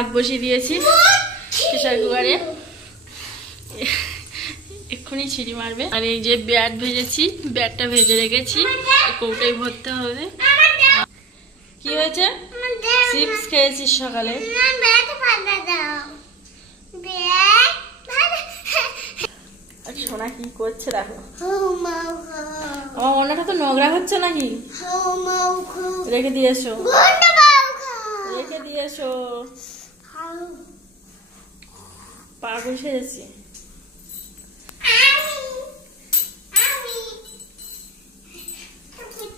ভাত বসিয়ে দিয়েছি প্রেসার কুকারে, এক্ষুনি সিটি মারবে। আর এই যে ব্যাট ভেজেছি, ব্যাটটা ভেজে রেখেছি, কৌটায় ভরতে হবে। কি হয়েছে? চিপস খেয়েছিস সকালে? সোনা কি করছে দেখো। আমার মনটা তো নোংরা হচ্ছে নাকি? রেখে দিয়েছো, রেখে দিয়েছো। পাগল সেজেছি।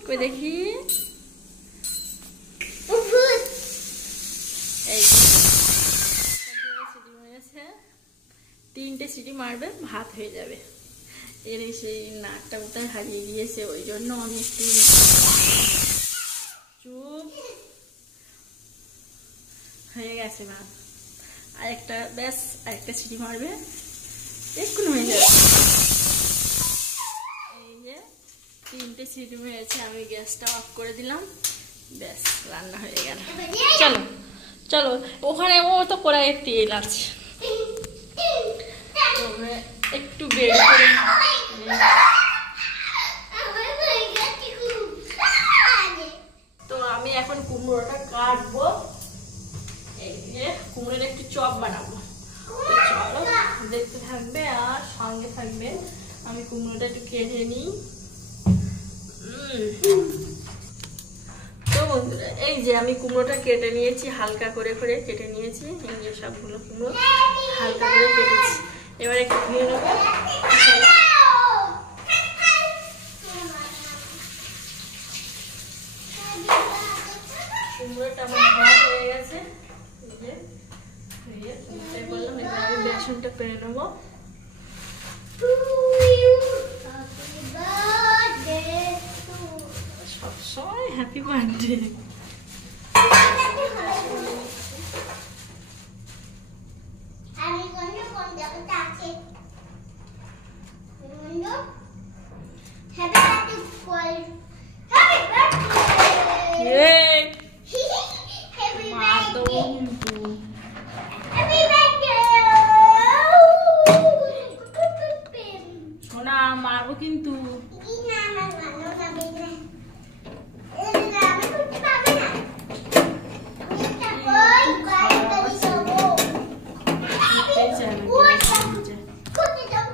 কই দেখি। এই সিটি মেরেছে, 3টে সিটি মারবে, ভাত হয়ে যাবে। এর সেই নাকটা কোথায় হারিয়ে গিয়েছে, ওই জন্য আমি একটু চুপ হয়ে গেছে ভাত। আরেকটা ব্যাস, আরেকটা সিটি মারবে, এক্ষুনি হয়ে যাবে। এই যে 3টে সিটি মেরেছে, আমি গ্যাসটা অফ করে দিলাম, ব্যাস রান্না হয়ে গেল। চলো চলো, ওখানে ও তো কড়াইয়ে তেল আছে, একটু বের করে। তো আমি এখন কুমড়োটা কাটবো, এই যে কুমড়োর একটু চপ বানাবো। চলো দেখতে থাকবে আর সঙ্গে থাকবে। আমি কুমড়োটা একটু কেটে নিই। তো বন্ধুরা, এই যে আমি কুমড়োটা কেটে নিয়েছি, হালকা করে করে কেটে নিয়েছি। এই যে সবগুলো কুমড়ো হালকা করে কেটেছি। এবার একটু ধুয়ে নেবো। কুমড়োটা আমার ভাত হয়ে গেছে, বললাম। এবার আমি বেসনটা পেরে নেবো। সবসময় হ্যাপি বার্থডে। সোনা মারবো কিন্তু।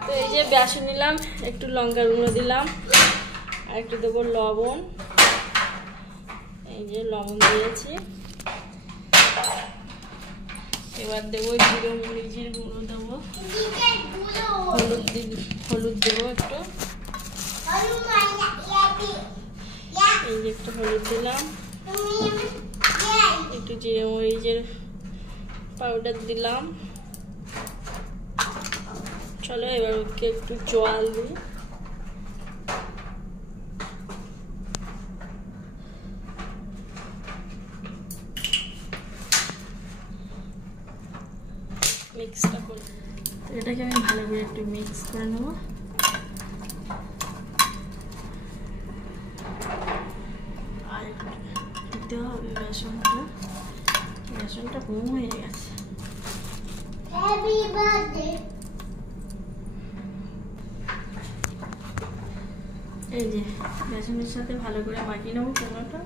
তো এই যে বেসন নিলাম, একটু লঙ্কার গুঁড়ো দিলাম, আর একটু দেবো লবণ। এই যে লবণ দিয়েছি। এবার দেবো জিরে মরিচের গুঁড়ো দেবো, হলুদ দেবো একটু। এই যে একটু হলুদ দিলাম, একটু জিরে মরিচের পাউডার দিলাম। চলো এবার ওকে একটু জল দিই। মিক্সটা করে এটাকে আমি ভালো করে একটু মিক্স করে নেব। আর দিতে হবে বেসনটা, বেসনটা কম হয়ে গেছে। Happy birthday. এই যে বেসনের সাথে ভালো করে মাখিয়ে নেবো কুমড়োটা।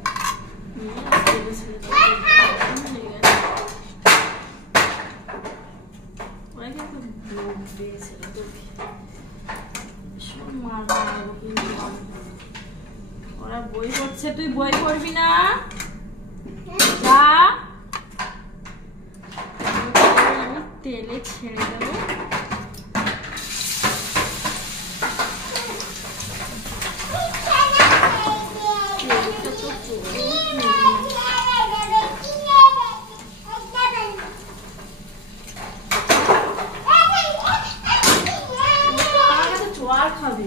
ওরা বই পড়ছে, তুই বই পড়বি না? যা, আমি তেলে ছেড়ে দেবো। খাবে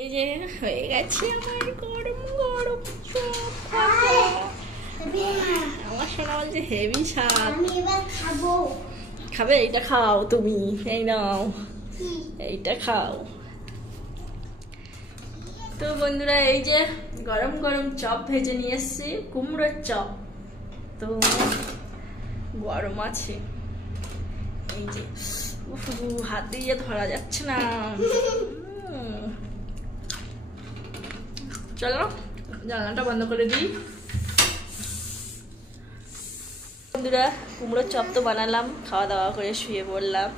এই যে হয়ে গেছে আমার গরম গরম চপ আমার সোনা বলছে হেভি স্বাদ। খাবে? এইটা খাও তুমি, এই নাও এইটা খাও। তো বন্ধুরা এই যে গরম গরম চপ ভেজে নিয়ে এসছি, কুমড়োর চপ। তো গরম আছে, এই যে হাত দিয়ে ধরা যাচ্ছে না। চলো জানলাটা বন্ধ করে দিই। বন্ধুরা কুমড়োর চপ তো বানালাম, খাওয়া দাওয়া করে শুয়ে পড়লাম।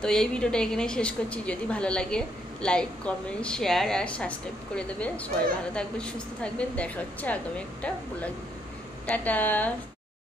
তো এই ভিডিওটা এখানে শেষ করছি। যদি ভালো লাগে লাইক কমেন্ট শেয়ার আর সাবস্ক্রাইব করে দেবে। সবাই ভালো থাকবেন, সুস্থ থাকবেন। দেখা হচ্ছে আগামী একটা ব্লগ। টাটা।